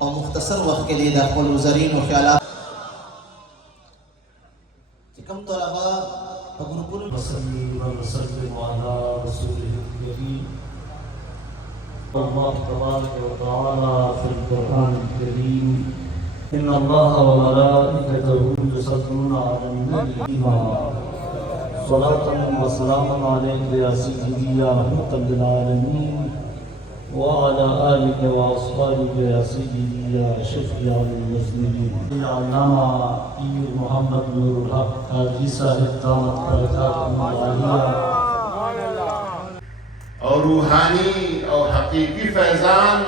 او مختصر وخت کې د خپل زرین او خیالات چې کوم طلبه په ګروپونو وصلي وسلم على رسوله الكريم. الله تبارك وتعالى في القرآن الكريم إن الله وملائكته يصلون على النبي صلاة وسلاما عليك يا سيدي يا رحمة للعالمين وعلى آلك وأصحابك يا سيدي يا شفيع المسلمين. علامة پیر محمد نور الحق قاضی صاحب دامت برکاتهم العالیہ اور روحانی اور حقیقی فیضان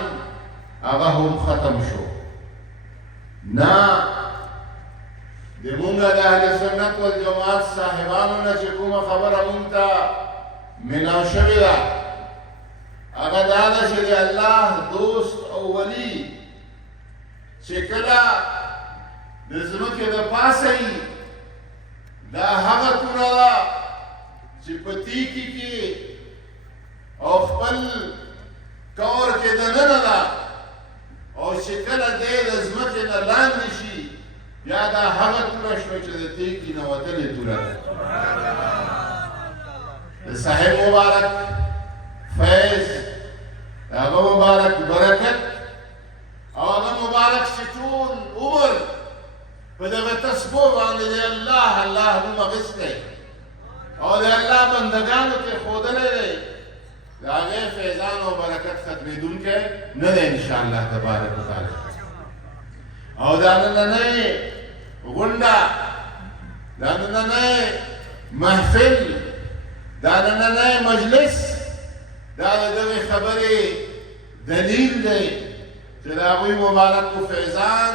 آغا هم ختم شو نا دمونگا دا اہل سنت والجماعت صاحبانو نا چکوم خبر امونتا ملاو شوی دا آغا دادا شد اللہ دوست او ولی چکلا دزمک دا پاسی دا حقا کنا دا چپتی کی او خپل کور کې دننه ده او چې کله دی د ځمکې نه لاندې شي بیا دا هغه توره شوه چې د تیږې نه وتلې توره ده د صاحب مبارک فیض د هغه مبارک برکت او هغه مبارک چې ټول عمر په دغه تسبو باندې د الله نوم اخیستی او د الله بندګانو کې ښودلی دی داغه فیضان و برکت ختمیدون که نده انشاءاللہ تبارک و تعالی او داننه غنده داننه محفل داننه مجلس داننه خبری دلیل دی که داغوی مبارک و فیضان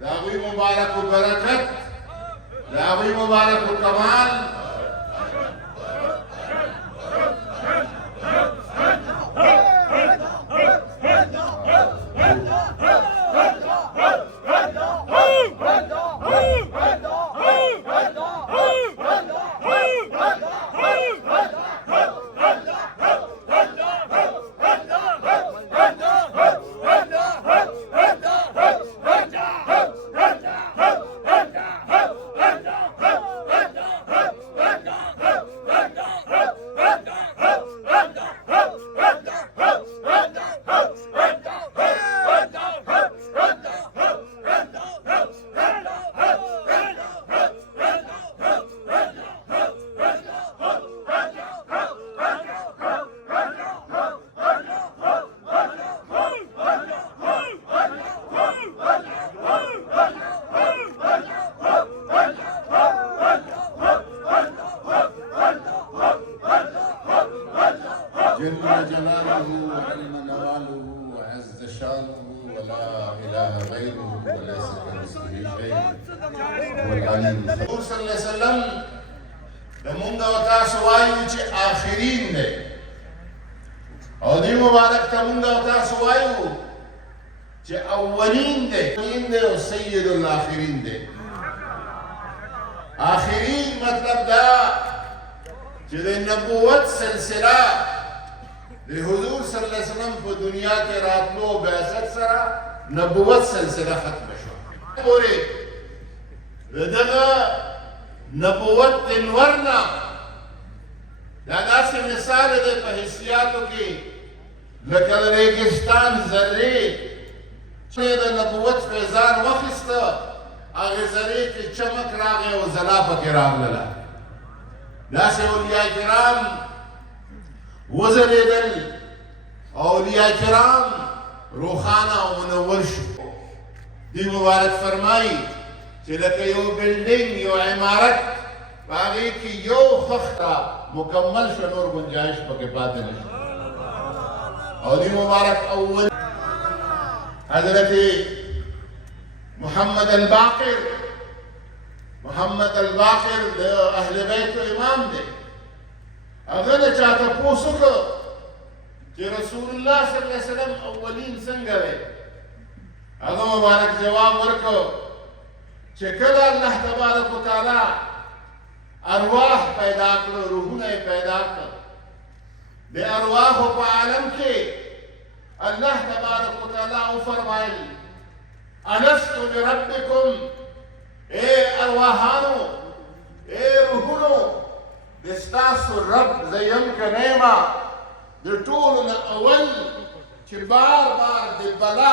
داغوی مبارک و برکت داغوی مبارک و کمال جل جلاله وعلم نواله وعز شانه ولا إله غيره وليس كمثله شيء هو العلي الخبير صلى الله عليه وسلم دمونگا وتاسو وایو چې آخرین دی او دی مبارک تمونگا وتاسو وایو چې اولین دی او سید الاخرین دی آخرین مطلب دا چې د نبوت سلسله د حضور صلی الله علیه وسلم په دنیا کې راتلو بعثت سره نبوت سلسله ختم شوه پورې دغه نبوت تنورنا دا داسې مثال دی په حیثیاتو کې لکه د ریګستان ذرې چې د نبوت فیضان واخیسته هغې ذرې کې چمک راغی او ځلا پکې راغلله داسې اولیاء کرام وزلیدل اولیاء کرام روخانه او منور شو دی مبارک فرمایی چې لکه یو بلډینګ یو عمارت په هغې کې یو خښته مکمل شو نور گنجایش پکې پاتې نه شو او دی مبارک اول حضرت محمد الباقر د اهل بیت امام دی هغه نه چا تپوس وکړ چې رسول الله صلی الله علیه وسلم اولین څنګه دی هغه مبارک جواب ورکړ چې کله الله تبارک وتعالی ارواح پیدا کړو روحونه پیدا کړ د ارواحو په عالم کې الله تبارک و تعالی فرمایل الستو بربکم اے ارواحانو اے روحونو دستاسو رب زیم کنیما د ټولو نه اول چې بار بار د بلا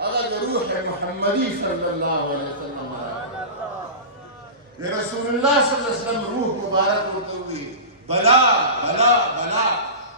هغه د روح محمدي صلی الله علیه وسلم د رسول الله صلی الله علیه وسلم روح مبارک ورته وی بلا بلا بلا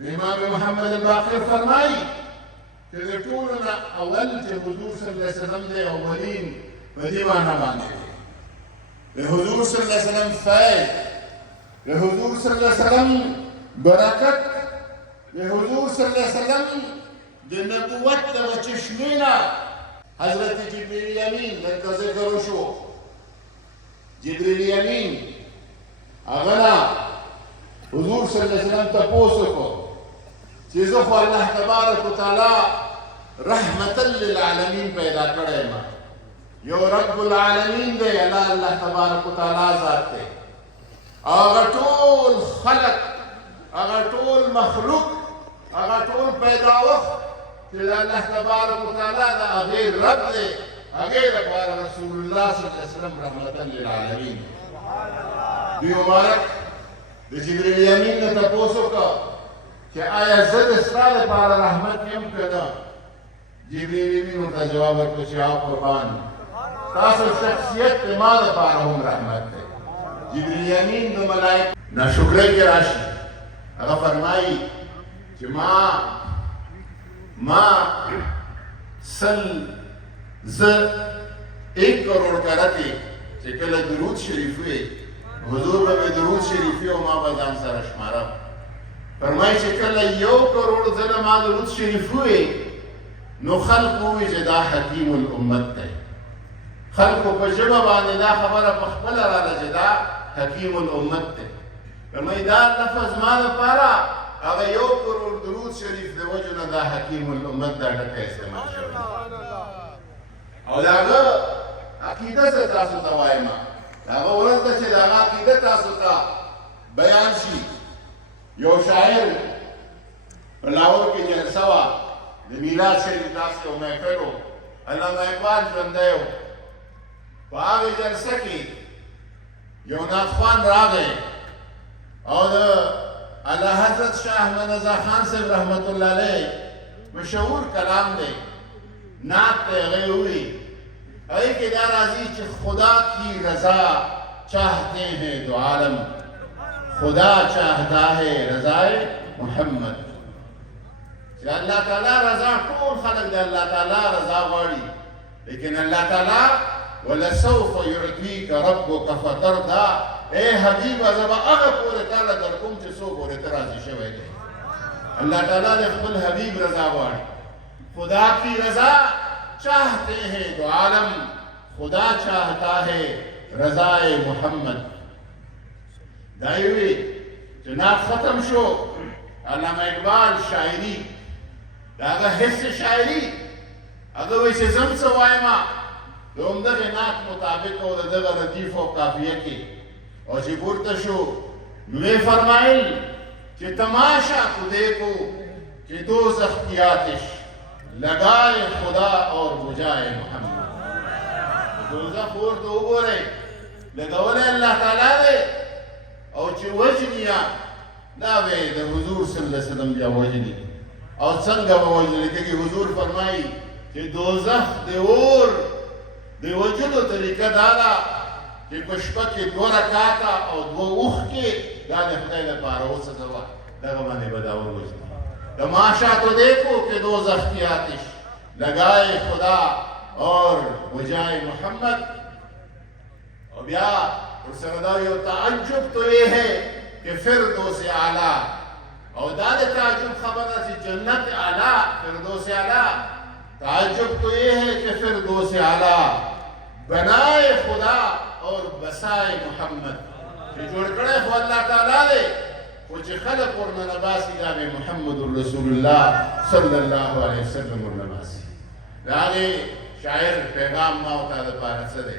امام محمد الباقر فرمایي چې د ټولو نه اول چې حضور صلی الله علیه وسلم د اولین په دې معنی باندې د حضور صلی الله علیه وسلم فیض د حضور صلی الله علیه وسلم برکت د حضور صلی الله علیه وسلم د نبوت د چشمینا حضرت جبریل امین دلته ذکر وشو جبریل امین هغه حضور صلی الله علیه وسلم تپوس وکړو چې زه خو الله تبارک وتعالی رحمتا للعالمین پیدا کړی ما یو رب العالمین دی الله تبارک وتعالی ذات دی هغه ټول خلق هغه ټول مخلوق هغه ټول پیداوخت چې الله تبارک وتعالی دا هغه رب دی هغه لپاره رسول الله صلی الله علیه وسلم رحمتا للعالمین دی مبارک د جبرئیل امین نه تاسو کا چې آیا زه د ستا لپاره رحمت یم که نه جبرئیل امین ورته جواب ورکړ چې او قربان تاسو شخصیت د ما لپاره هم رحمت دی جبرئیل امین د ملائکه ناشکرۍ کې راشي هغه فرمایي چې ما زه 1 کروڑ کرتی چې کله درود شریف وي حضور به درود شریفی او ما به ځان سره شمارم فرمایي چې کله 1 کروڑ ځله ما درود شریف وي نو خلق ووایي چې دا حکیم الامت دی خلقو په ژبه باندې دا خبره په خپله راله چې دا حکیم الامت دی فرمایي دا لفظ ما لپاره هغه 1 کروڑ درود شریف د وجه نه دا حکیم الامت دا ټکی استعمال شوی او د هغه عقیده زه تاسو ته وایم هغه ورځ ده چې د هغه عقیده تاسو ته بیان شي یو شاعر په لاهور کې جلسه وه د میلاد شریف داسې یو محفل و علامه اقبال ژوندی و په هغې جلسه کې یو ناخوان راغی او د اعلی حضرت شاه احمد رضا خان صاحب رحمت الله علیه مشهور کلام دی نعت دی هغې ووایي هغې کې دا راځي چې خدا کی رضا چاہتے ہیں دو عالم خدا چاہتا ہے رضائے محمد چې الله تعالی رضا ټول خلق د الله تعالی رضا غواړي لیکن الله تعالی ولسوف يعطيك ربك فترضى اے حبیب زه به هغه پورې تعالی در کوم چې څو پورې ته راضي شوی دی الله تعالی د خپل حبیب رضا غواړي خدا کی رضا چاہتے ہیں دو عالم خدا چاہتا ہے رضائے محمد دایوی جناب ختم شو علامه اقبال شاعری دا هغه حس شاعری هغه وایي چې زم څه وایم د همدغې نعت مطابق او د دغه ردیف او قافیه کې او چې پورته شو نو یې فرمایل چې تماشا کو دیکھو کہ دوزخ کی آتش لگائے خدا اور بجائے محمد دوزخ اور تو وګورئ لګولی الله تعالی دی او چې وجني دا به د حضور صلی الله علیه وسلم بیا وجني او څنګه به وجني کېږي حضور فرمایي چې دوزخ د اور د وجلو طریقه دا ده چې په شپه کې 2 رکعاته او 2 اوښکې دا د خدای لپاره وڅڅوه دغه باندې به دا اور وجني تماشا تو دیکھو کہ دوزخ کی آتش لگائے خدا اور بجائے محمد اور بیا اور سرداوی تعجب تو یہ ہے کہ فردوس اعلیٰ اور داد تعجب خبر ہے جنت اعلیٰ فردوس اعلیٰ تعجب تو یہ ہے کہ فردوس اعلیٰ بنائے خدا اور بسائے محمد کہ جوڑ کڑے خو اللہ تعالیٰ دے وجه خلق ورنباسي دا محمد رسول الله صلى الله عليه وسلم ورنباسي دا شاعر پیغام ما او تا د پاره څه دی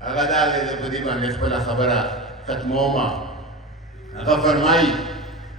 هغه دا دی د بدی باندې خپل خبره ختموما هغه فرمایي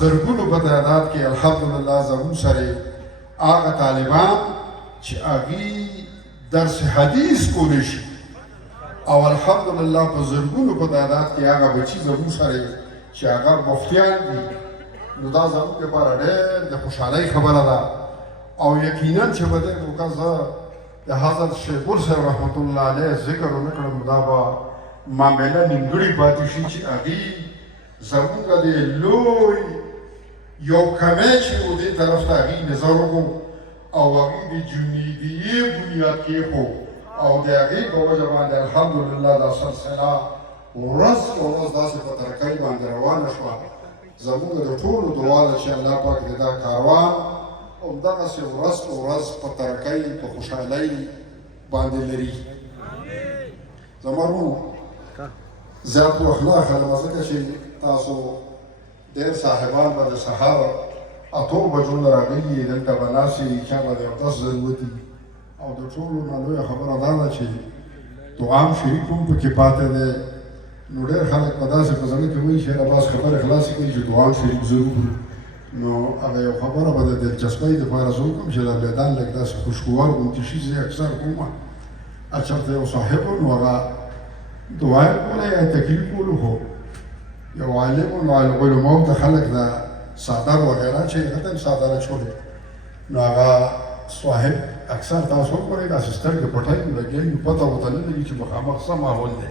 ضربونو بتعداد کې الحمدلله زمون سره هغه طالبان چې هغه درس حدیث کولی شي او الحمدلله په ضربونو بتعداد کې هغه بچي زمون سره چې هغه مفتیان دي نو دا زمون لپاره ډېر د خوشحالۍ خبره ده او یقینا چې بده وکړه د حضرت شیخ صاحب رحمت الله علیه ذکر وکړم دا به معاملې نیمګړی پاتې شي چې هغه زمون د لوی یو کمی چې و دې طرف ته هغې نظر وکړو او هغې د جنیدیې بنیاد کېښود او د هغې په وجه باندې الحمدلله دا سلسله ورځ په ورځ داسې په ترقۍ باندې روانه شوه زموږ د ټولو دعا ده چې الله پاک د دا کاروان همدغسې ورځ په ورځ په ترقۍ په خوشحالۍ باندې لري زما ورونو زیات وخت نه اخلم ځکه چې تاسو ډېر صاحبان به د سهار اتو بجو نه راغلي دلته به ناستې چا به د اودس ضرورت وي او د ټولو نه لویه خبره دا ده چې دعا هم شریک هم پکې پاتې دی نو ډېر خلک په داسې په زړه کې وایي چې یاره بس خبرې خلاصې کوي چې دعا هم شریک ضرور نو هغه یو خبره به د دلچسپۍ دپاره زه وکړم چې دا میدان لږ داسې خوشګوار غوندې شي زه اکثر کومه چېرته یو صاحب و نو هغه دعا کوله یا تکلیف کولو خو یو عالم نو علماء ته خلک دا صادر وغیرہ چې هغه صادره چولې نو هغه صاحب اکثر تاسو کولی دا سیستر کې پټای لګي نو پته وته نه لګي چې مخامخ سم ماحول دی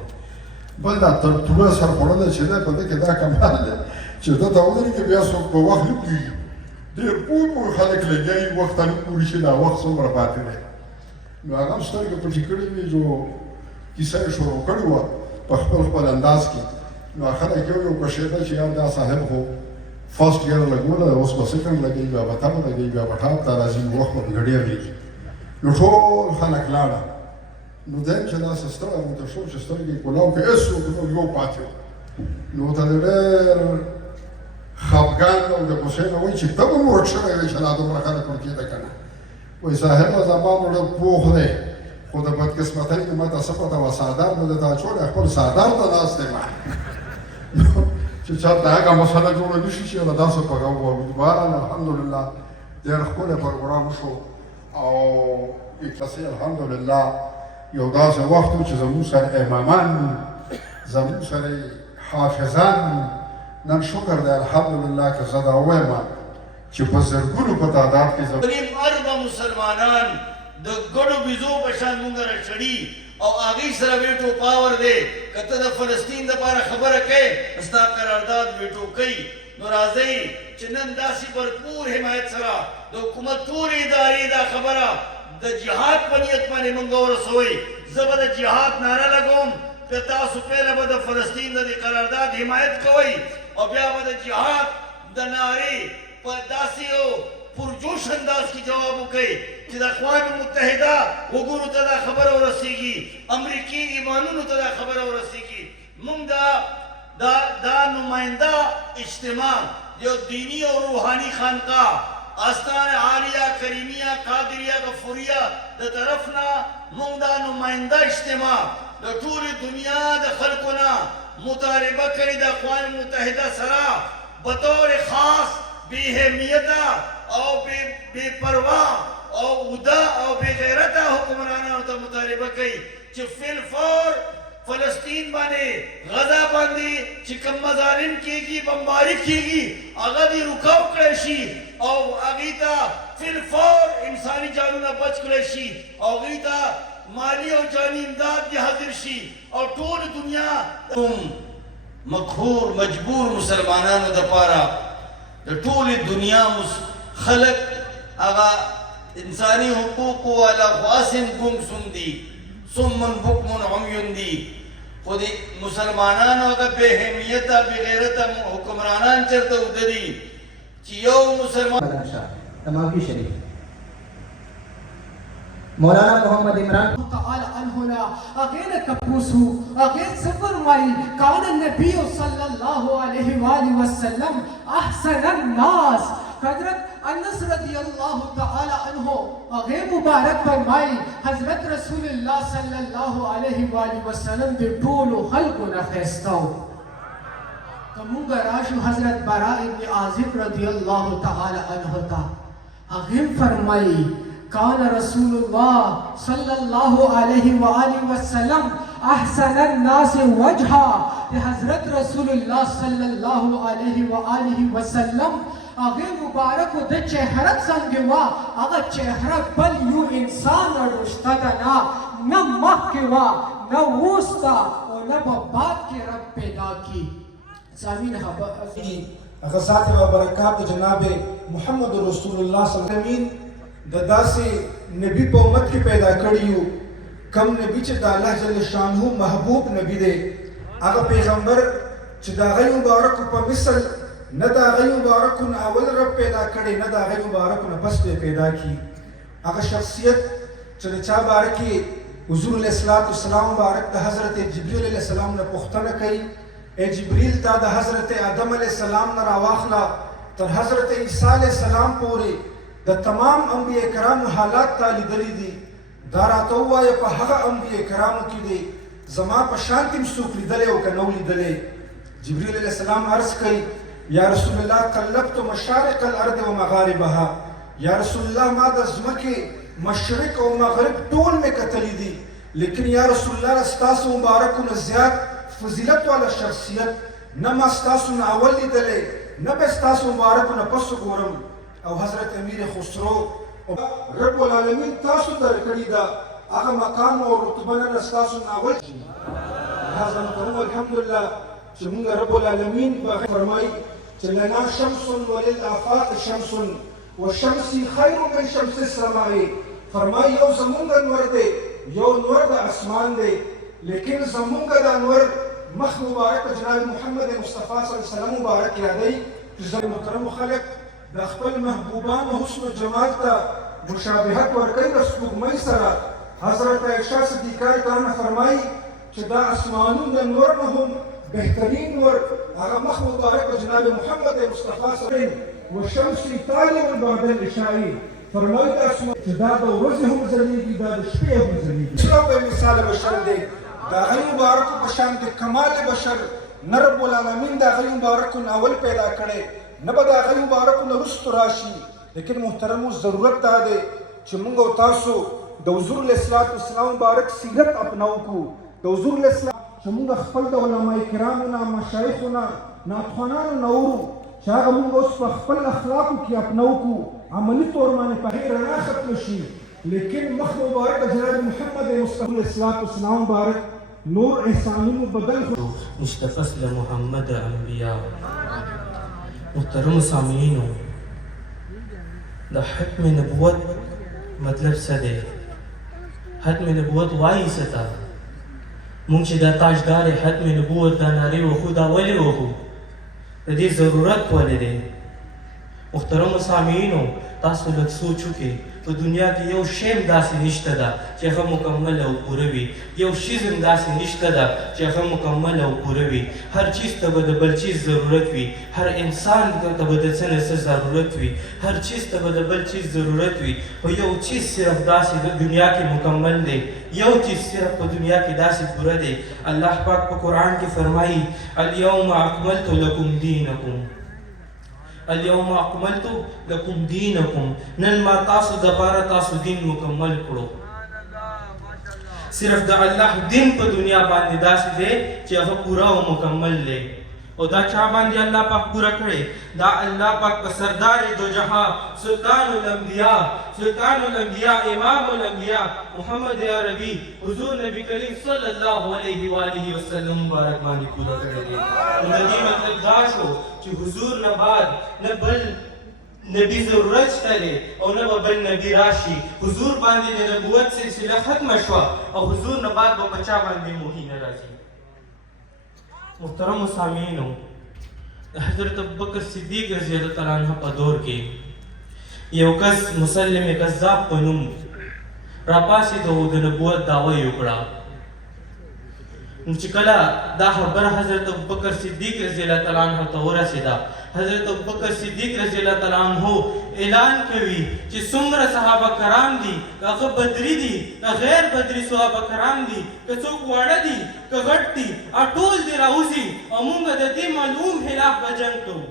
بل دا تر ټول سر پړل چې دا په دې کې دا کمال دی چې دا ته ودرې کې بیا څوک په وخت نه کیږي ډېر پوه خلک لګي وخت نه پوری شي دا وخت څومره پاتې دی نو هغه سترګې پټې کړې وي جو کیسه یې شروع کړې وه په خپل انداز کې نو خلک یو کشېده چې یار دا صاحب خو فرست ګیر لګوله اوس په سیکنډ لګي بیا په تمه لګي بیا په ټاپ ته راځي وخت په ډېر لګي نو ټول خلک لاړه نو دیم چې دا ستړی مو ته شو چې سترګې کولاو کې هېڅوک یو پاتې و نو ته ډېر خفګان او د غوسې نه وایي چې ته به مو ورک شوی وې چې لا دومره خلک ورکېده که نه وایي صاحبه زما نو ډېر پوخ دی خو د بدقسمتۍ کې ماته څه پته وه څادر مې د تا چولی خپل څادر ته ناست یم چې چاته هغه مسله جوړه نه شي چې له داسې په غو ووایو بهرحال الحمدلله ډېر ښکلی پروګرام وشو او اقتصادي الحمدلله یو داسې وخت و چې زموږ سره امامان زموږ سره حافظان نن شکر دی الحمدلله که زه دا ووایم چې په زرګونو په تعداد کې زموږ اربه مسلمانان د ګډو بيزو په شان مونږ راچړي او هغې سره ویټو پاور دی که ته د فلسطین دپاره خبره کوې ستا قرارداد ویټو کوي نو راځئ چې نن داسې بھرپور حمایت سره د حکومت ټولې ادارې دا خبره د جهاد په نیت باندې مونږ ورسوئ زه به د جهاد نعره لګوم که تاسو پهله به د فلسطین د دې قرارداد حمایت کوئ او بیا به د جهاد د نعرې په داسې یو پرجوش انداز کی جواب وکړي چې د اقوام متحده وګورو ته دا خبره ورسیږي امریکي ایوانونو ته دا خبره ورسیږي موږ دا نماینده اجتماع یو دینی او روحاني خانقاه آستان عالیه کریمیه قادریه غفوریه د طرف نه موږ دا نماینده اجتماع د ټولې دنیا د خلکو نه مطالبه کړې د اقوام متحده سره بطور خاص بے اهمیته او بے پروا او ودا او بے غیرته حکمرانانو ته مطالبه کوي چې فلفور فلسطین باندې غزا باندې چې کوم مظالم کېږي بمباري کېږي هغه دې رکاو کړی شي او هغې ته فلفور انساني جانونه بچ کړی شي او هغې ته مالی او جاني امداد دې حاضر شي او ټول دنیا مقهور مجبور مسلمانانو دپاره د ټولې دنیا خلق هغه انساني حقوق والا خاصن ګم سوم دي صم بکم عمي دي خو د مسلمانانو هغه بې اهمیته بې غیرته حکمرانان چېرته وده دي چې یو مسلمان تمامی شریف مولانا محمد عمران تعالى عنهنا أغير كبوسو أغير سفر ماي كان النبي صلى الله عليه وآله وسلم أحسن الناس حضرت انس رضی اللہ تعالی عنہ أغير مبارك فرمائی حضرت رسول الله صلى الله عليه وآله وسلم دي طول خلقنا خيستو كمونغ راشو حضرت براء بن عازب رضی اللہ تعالی عنہ تا أغير فرمائی كان رسول الله صلى الله عليه وآله وسلم أحسن الناس وجها لحضرت رسول الله صلى الله عليه وآله وسلم أغي مبارك ده چهرت سنگوا أغا چهرت بل يو إنسان رشتدنا نمخ كوا نوستا ونبابات کی رب پیدا کی سامین حبا اغسات و برکات جناب محمد رسول الله صلی الله علیه وسلم د داسې نبی په امت کې پیدا کړیو کم نبی چې د الله جل شانه محبوب نبی دی هغه پیغمبر چې د هغه مبارک په مثل نه د هغه مبارک نه اول رب پیدا کړي نه د هغه مبارک نه پس پیدا کی هغه شخصیت چې د چا باره کې حضور علیه السلام مبارک د حضرت جبرئیل علیه السلام نه پوښتنه کوي ای جبرئیل تا د حضرت آدم علیه السلام نه راواخله تر حضرت عیسی علیه السلام پورې د تمام انبیاء کرام حالات تا لیدلی دي دا راته ووایه په هغه انبیاء کرامو کې دی زما په شان تیم څوک لیدلی او که نه و لیدلی جبریل علیه السلام عرض کوي یا رسول الله قلبت مشارق الارض و مغاربها یا رسول الله ما د ځمکې مشرق او مغرب ټول مې کتلی دي لیکن یا رسول الله ستاسو مبارکونه زیات فضیلت والا شخصیت نه ما ستاسو نه اول لیدلی نه به ستاسو مبارکونه پس ګورم او حضرت امیر خسرو رب العالمین تاسو درکړي دا هغه مقام او رتبه نه ستاسو نه اول حضرت محترم الحمدلله چې موږ رب العالمین فرمایي چې لنا شمس وللآفاق شمس والشمس خیر من شمس السماء فرمایي یو زمونږ انور دی یو نور د اسمان دی لیکن زمونږ د انور مخ مبارک جناب محمد مصطفی صلی الله علیه وسلم مبارک یادی چې زموږ محترم خلک د خپل محبوبانو حسن و جمال ته مشابهت ورکوي د سپوږمۍ سره حضرت عائشہ صدیقه کرامه فرمایي چې دا اسمانون د نور نه هم بهترین نور هغه مخ مبارک جناب محمد مصطفی صلی الله علیه وسلم والشمس طالع بعد العشاء فرمایي د اسمان چې دا د ورځې هم ځلېږي دا د شپې هم ځلېږي اسلام په مثال بشر دی د هغه مبارکو په شان د کمال بشر نه رب العالمین د هغه مبارکو نه اول پیدا کړی نه به د هغه مبارکو نه وروسته راشي لیکن محترمو ضرورت دا دی چې موږ او تاسو د حضور علیه السلام مبارک سیرت اپناو کړو د حضور علیه السلام چې موږ خپل د علماء کرامو نه مشایخو نه ناتخوانانو نه اورو چې هغه موږ اوس په خپل اخلاقو کې اپناو کړو عملي طور باندې په هغې رڼا ختمه شي لیکن مخ مبارک جناب محمد مصطفی علیه السلام مبارک نور احسانونو بدل مصطفی صلی محمد انبیاء محترم سامعینو د ختم نبوت مطلب څه دی؟ ختم نبوت وایي څه ته؟ موږ چې دا تاجدار ختم نبوت دا نارې وښو دا ولې وښو؟ د دې ضرورت ولې دی؟ محترم سامعینو تاسو لږ سوچ وکړئ په دنیا کې یو شی هم داسې نشته ده چې هغه مکمل او پوره وي یو شیز هم داسې نشته ده چې هغه مکمل او پوره وي هر چیز ته به د بل چیز ضرورت وي هر انسان ته به د څه نه څه ضرورت وي هر چیز ته به د بل چیز ضرورت وي خو یو چیز صرف داسې د دنیا کې مکمل دی یو چیز صرف په دنیا کې داسې پوره دی الله پاک په قرآن کې فرمایي اليوم اکملت لکم دینکم اليوم اکملت لکم دینکم نن ما تاسو دپاره تاسو دین مکمل کړو صرف د الله دین په دنیا باندې داسې دی چې هغه پوره او مکمل دی او دا چا باندې الله پاک پوره کړی دا الله پاک په سردار دو جهان سلطان الانبیاء امام الانبیاء محمد عربی حضور نبی کریم صلی الله علیه و آله وسلم مبارک باندې پوره کړی دی د دې مطلب دا شو چې حضور نه بعد نه بل نبی ضرورت شته دی او نه به بل نبی راشي حضور باندې د نبوت سلسله ختمه شوه او حضور نه بعد به په چا باندې موهی نه راځي محترم سامعینو د حضرت ابوبکر صدیق رضی الله تعالی عنہ په دور کې یو کس مسلم کذاب په نوم راپاسېد او د نبوت دعوه یې وکړه نو چې کله دا خبره حضرت ابوبکر صدیق رضی الله تعالی عنہ ته ورسېده حضرت ابوبکر صدیق رضی الله تعالی عنہ اعلان کوي چې څومره صحابه کرام دي که هغه بدري دي که غیر بدري صحابه کرام دي که څوک واړه دي که غټ دي ټول دې راوځي او موږ د دې معلوم خلاف به جنګ کوو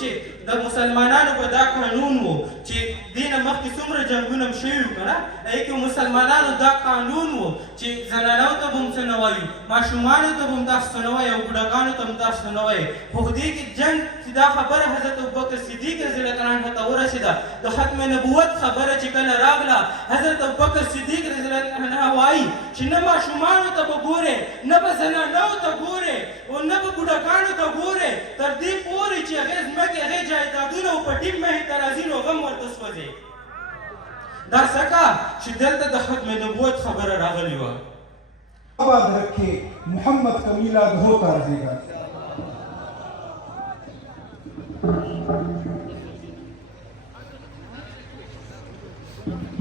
چې د مسلمانانو په دا قانون و چې دې نه مخکې څومره جنګونه هم شوي وو که نه هغې کې مسلمانانو دا قانون و چې زنانو ته به هم څه نه وایو ماشومانو ته به هم تاسو څه نه وایو او بوډاګانو ته هم تاسو څه نه وایو خو په دې کې جنګ چې دا خبره حضرت ابوبکر صدیق رضی الله تعالی عنه ته ورسېده د ختم نبوت خبره چې کله راغله حضرت ابوبکر صدیق رضی الله عنه وایي چې نه ماشومانو ته به ګورې نه به زنانو ته ګورې او نه به بوډاګانو ته ګورې تر دې پورې چې هغې ځمکې هغې جایدادونه او په ټیم مهې ته راځي نو غم ورته سوځي دا څکه چې دلته د ختم نبوت خبره راغلې وه آباد رکھے محمد کا میلاد ہوتا رہے گا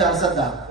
410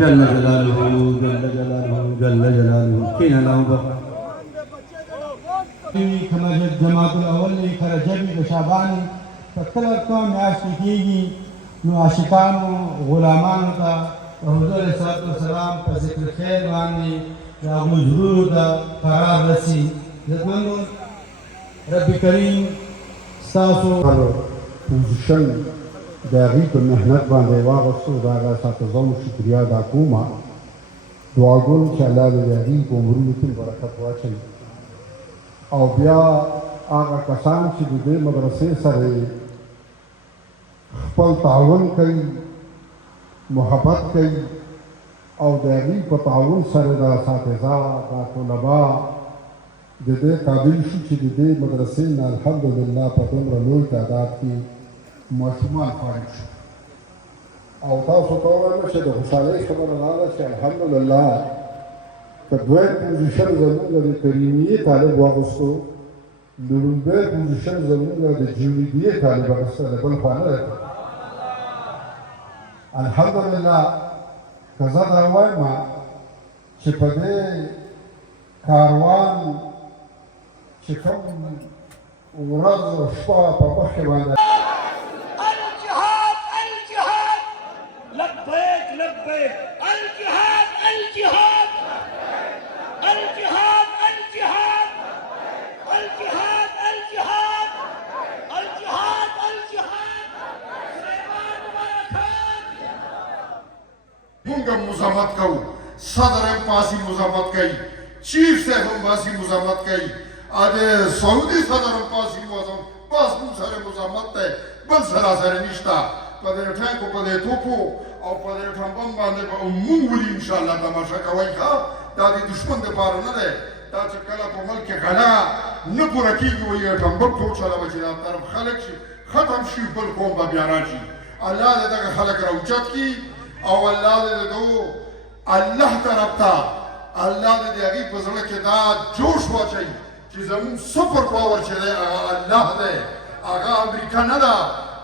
جل جلاله جل جلاله جل جلاله کین الله بخا کله جماعت الاول نه خرجبی د شعبان تکل کوم میاشت کیږي نو عاشقانو غلامانو ته حضور صلی الله علیه وسلم په ذکر خیر باندې دا حضور د قرار رسی زمونږ رب کریم تاسو پوزیشن د هغې په محنت باندې واغوستو د هغه ساته زه شکریا ادا کوم دعا کوم چې الله دې د هغې په عمرونو کې برکت واچوي او بیا هغه کسان چې د دې مدرسې سره خپل تعاون کوي محبت کوي او د هغې په تعاون سره دا اساتذه دا طلبا د دې قابل شو چې د دې مدرسې نه الحمدلله په دومره لوی تعداد کې ماشومان فارغ شو او تاسو ته ووایم چې د خوشحالۍ خبره دا ده چې الحمدلله په دویم پوزیشن زموږ د کریمیې طالب واغوستو لومړی پوزیشن زموږ د جیویدیې طالب اخیستی د بل خوا نه دی الحمدلله که زه دا وایم چې په دې کاروان چې کوم ورځ او شپه په مخکې باندې الجهاد الجهاد لبيك لبيك الجهاد الجهاد الجهاد الجهاد الجهاد الجهاد الجهاد الجهاد سليمان بركات موږ هم مزاحمت کوو صدر هم پاسې مزاحمت کوي چیف صاحب هم پاسې مزاحمت کوي د سعودي صدر هم پاسې بس موږ سره مزاحمت دی بل سراسر نشته په دې ټانکو په دې توپو او په دې ټمبم باندې به موږ ولي انشاءالله تماشا کوئ ښه دا د دښمن دپاره نه دی دا چې کله په ملک کې غلا نه پوره کېږي وایي ټمبم ټول چلوه چې دا طرف خلک شي ختم شي بل قوم به بیا راشي الله دې دغه خلک راوچت کړي او الله دې دغو الله طرف ته الله دې د هغې په زړه کې دا جوش واچوي چې زموږ سپر پاور چې دی هغه الله دی هغه امریکا نه ده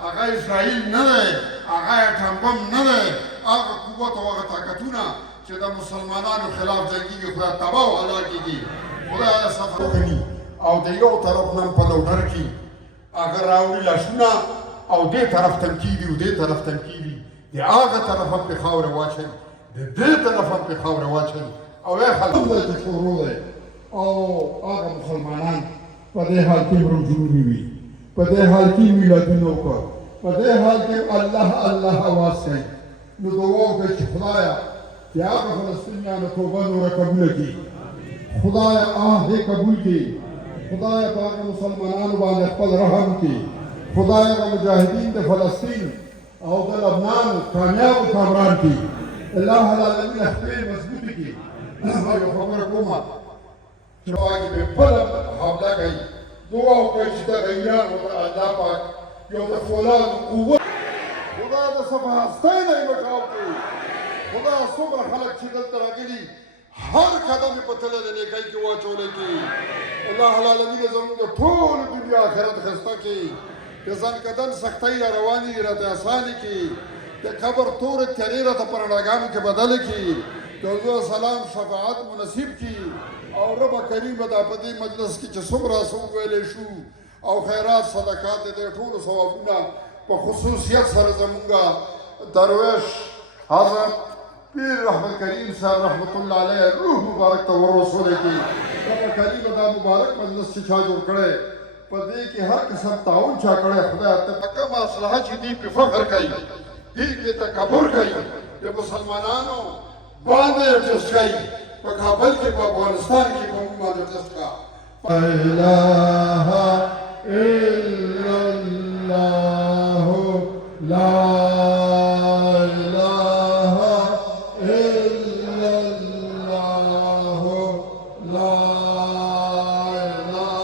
هغه اسرائیل نه دی هغه ټمبم نه دی هغه قوت او هغه طاقتونه چې د مسلمانانو خلاف جنګېږي خدای تباه او هلاک کړي خدای هغه سفر وکړي او د یو طرف نه په لوډر کې هغه راوړي لاشونه او دې طرف ته کېږي او دې طرف ته کېږي د هغه طرف هم پې خاوره واچوي د دې طرف هم پې خاوره واچوي او ای خلک چې شروع دی او هغه مسلمانان په دې حال کې رجوعي وي په دې حال کې میلادونه وکړه په دې حال کې الله الله اواز کوي نو دعا وکړئ چې خدایه چې هغه فلسطینیانو توبه نوره قبوله کړي خدایه دې قبول کړي خدایه په هغه مسلمانانو باندې خپل رحم کړي خدایه هغه مجاهدین د فلسطین او د لبنان کامیاب و کامران کړي الله العالمین خپلې مضبوطې کړي یو خبره کومه چې هغې به بله حمله کوي دعا وکړئ چې دغه ایران ورته الله پاک یو د فولادو قوت خدای د صفحاستۍ نه یې بچاو کړي خدای څومره خلک چې دلته راغلي هر قدم یې په تله د نیکۍ کې واچولی کړي الله العالمین زموږ د ټولو دنیا آخرت ښایسته کړي د ځنکدن سختۍ را روانې دي راته اسانې کړي د قبر تورې تیارې راته په رڼاګانو کې بدلې کړي د حضور سلام شفاعت مو نصیب کړي او رب کریم دا په دې مجلس کې چې څومره څه وویلی شو او خیرات صدقات د دې ټولو ثوابونه په خصوصیت سره زمونږ درویش حضرت پیر رحمت کریم صاحب رحمت الله علیه روح مبارک ته ورسولی کړي رب کریم دا مبارک مجلس چې چا جوړ کړی په دې کې هر قسم تعاون چا کړی خدای ته کوم اصلاحات چې دې پې فخر کوي دې کې تکبر کوي د مسلمانانو باندې ټس کوي په کابل کې په افغانستان کې په موږ باندې ټس کا لا اله الا الله لا اله الا الله لا اله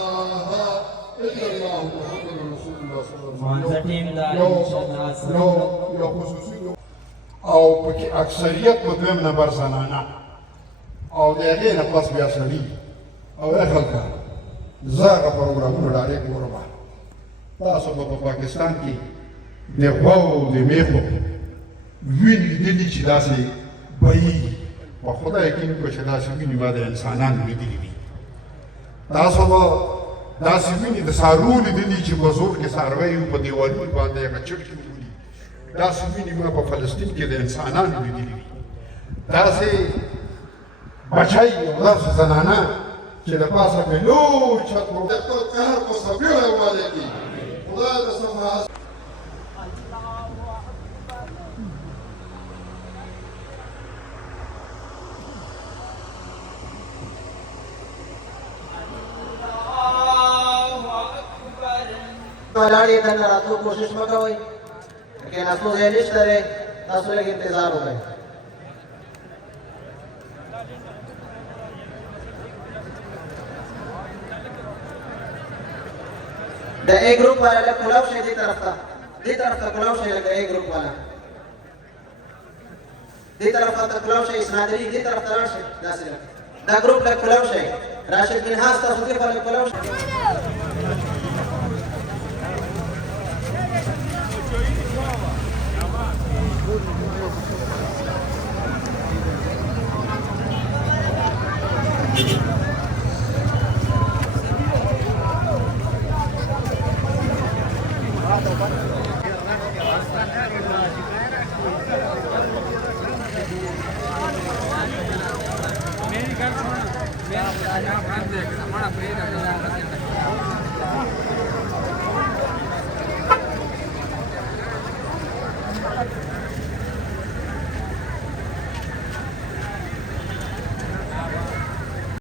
الا الله محمد رسول الله صلی الله علیه وسلم یو خصوصي او پکې اکثریت په دویم نمبر زنانه او د هغې نه پس بیا سړي او ای خلکه زه هغه پروګرامونه ډایرکټ ګورم تاسو به په پاکستان کې د غواو د میخو وینې لیدلي چې داسې بهي په خدای یقین کو چې داسې وینې به د انسانانو لیدلي وي تاسو به داسې وینې د څاروو لیدلي چې په زور کې څاروی په دیوالونو باندې هغه چټکې وولي داسې وینې به په فلسطین کې د انسانانو لیدلي وي داسې بچی او داسې زنانه چې د پاسه پې لوی چت و د خپل قهر په سپېړه والی کړي خدای د صفحه ولاړې دننه راتلو کوشش مه کوئ کېناستو ځای نشته دی تاسو لږ انتظار وکړئ د A ګروپ والا لږ کلاو شئ دې طرف ته کلاو شئ لږ د A ګروپ والا دې طرف ته کلاو شئ اسناد علي دې طرف ته لاړ شئ داسې لږ دا ګروپ لږ کلاو شئ راشد بن حاس تاسو دې خوا لږ کلاو شئ